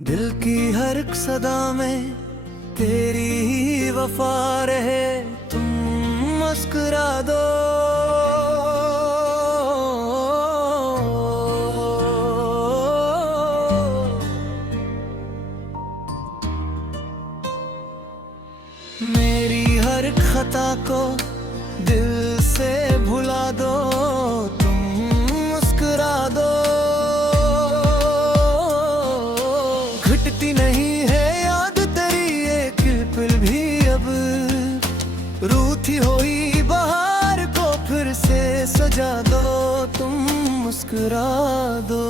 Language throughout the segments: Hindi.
दिल की हर एक सदा में तेरी ही वफा रहे, तुम मुस्कुरा दो। मेरी हर एक खता को दिल से भुला दो, तुम मुस्कुरा दो। घटती नहीं है याद तेरी एक पल भी अब, रूठी हुई बहार को फिर से सजा दो, तुम मुस्कुरा दो।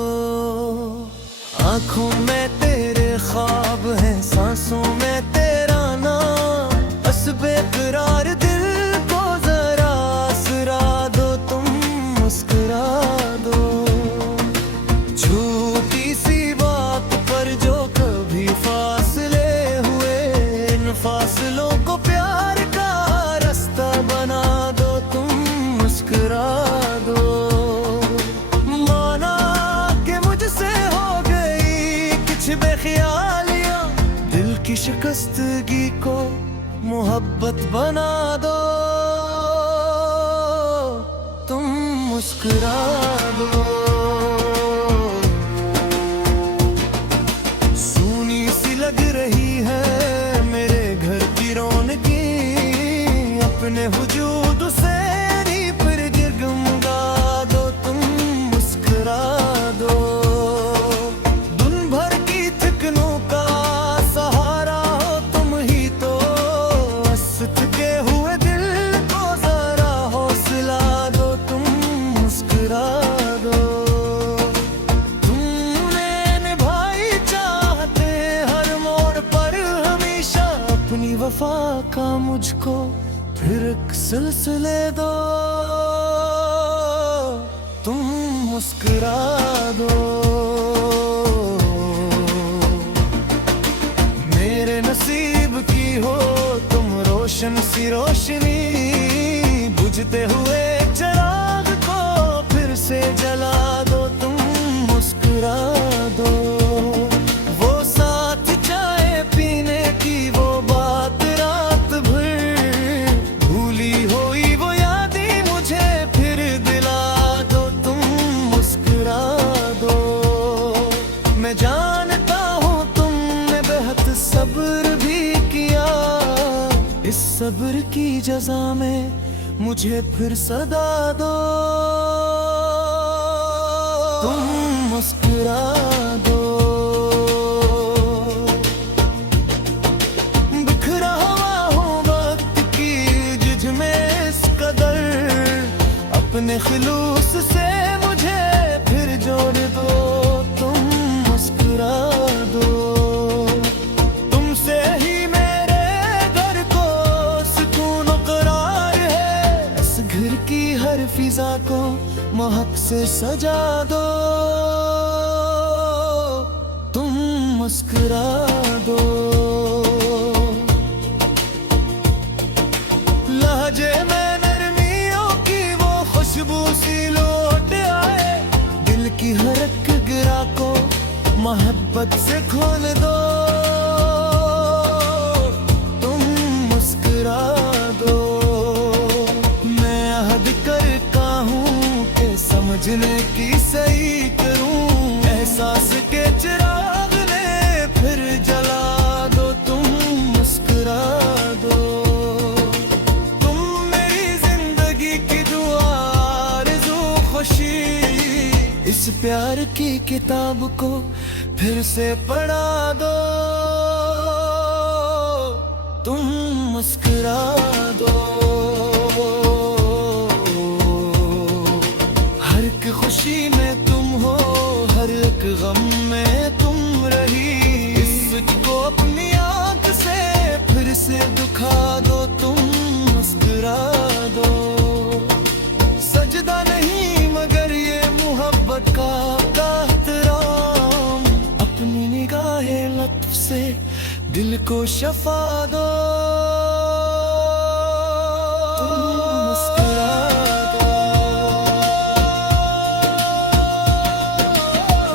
आंखों में तेरे ख्वाब हैं, सांसों में तेरा नाम, बस बेकरार दिल को जरा आसरा दो, तुम मुस्कुरा दो। छोटी सी बात पर जो कभी फासले हुए, इन फासलों को प्यार का रास्ता बना दो, तुम मुस्कुरा दो। माना कि मुझसे हो गई कुछ बेख्यालियां, दिल की शिकस्तगी को मोहब्बत बना दो, तुम मुस्कुरा दो। सूनी सी लग रही है मेरे घर की रौनकी, अपने वजूद से फिर जगमगा दो, तुम मुस्कुरा दो। दिन भर की थकनों का सहारा हो तुम ही तो, थके हुए दिल को जरा हौसला दो, तुम मुस्कुरा दो। तुमने निभाई चाहते हर मोड़ पर हमेशा, अपनी वफा का मुझको फिर एक सिलसिले दो, तुम मुस्कुरा दो। मेरे नसीब की हो तुम रोशन सी रोशनी, बुझते हुए चिराग को फिर से जला दो, तुम मुस्कुरा दो। वो साथ चाय पीने की वो बात रात भर, भूली हुई वो यादें मुझे फिर दिला दो, तुम मुस्कुरा दो। मैं जानता हूँ तुमने बेहद सब्र भी किया, इस सब्र की जज़ा में मुझे फिर सदा दो, तुम मुस्कुरा दो। बिखरा हुआ हूँ वक्त की जुझ में इस कदर, अपने खिलूस से मुझे फिर जोड़ दो, तुम मुस्कुरा दो। तुमसे ही मेरे घर को सुकून करार है, इस घर की हर फिजा को महक से सजा दो, तुम मुस्कुरा दो। लहजे में नरमियों की वो खुशबू सी लौट आए, दिल की हर एक गिरा को मोहब्बत से खोल दो, तुम मुस्कुरा दो। मैं अहद करता हूँ कि समझने की सही करूँ, एहसास के चिराग ने फिर जला दो, तुम मुस्कुरा दो। तुम मेरी जिंदगी की दुआ आरज़ू खुशी, इस प्यार की किताब को फिर से पढ़ा दो, तुम मुस्कुरा दो। हर एक खुशी में तुम हो, हर एक गम में तुम रही, इस सच को अपनी आंख से फिर से दिखा दो, तुम मुस्कुरा दो। सजदा नहीं मगर ये मोहब्बत का एहतराम, अपनी निगाहे लत्फ से दिल को शफा दो, तुम मुस्कुरा दो।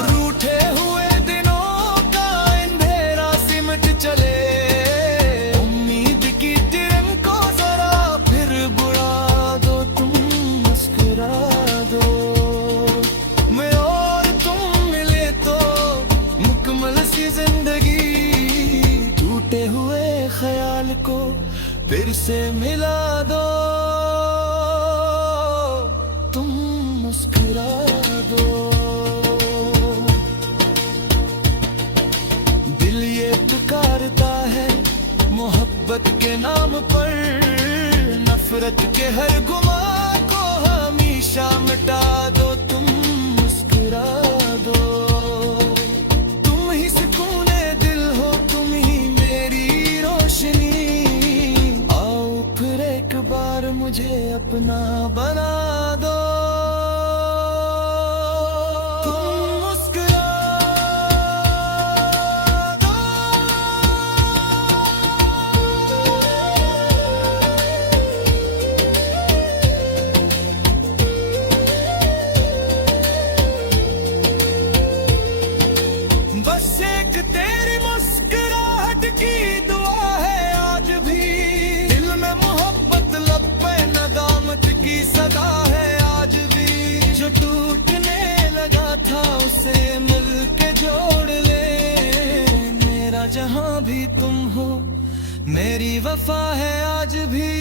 रूठे हुए दिनों का फिर से मिला दो, तुम मुस्कुरा दो। दिल ये पुकारता है मोहब्बत के नाम पर, नफरत के हर गुमां को हमेशा मिटा दो, तुम मुस्कुरा दो। तुम ही सुकूने दिल हो, तुम ही मेरी रोशनी। आओ फिर एक बार मुझे अपना बना दो, तुम मुस्कुरा दो। बस एक तेरी मुस्कुराहट की दुआ है आज भी, दिल में मोहब्बत लब पे नदामत की सदा है आज भी। जो टूटने लगा था उसे मिल के जोड़ ले, मेरा जहां भी तुम हो मेरी वफा है आज भी।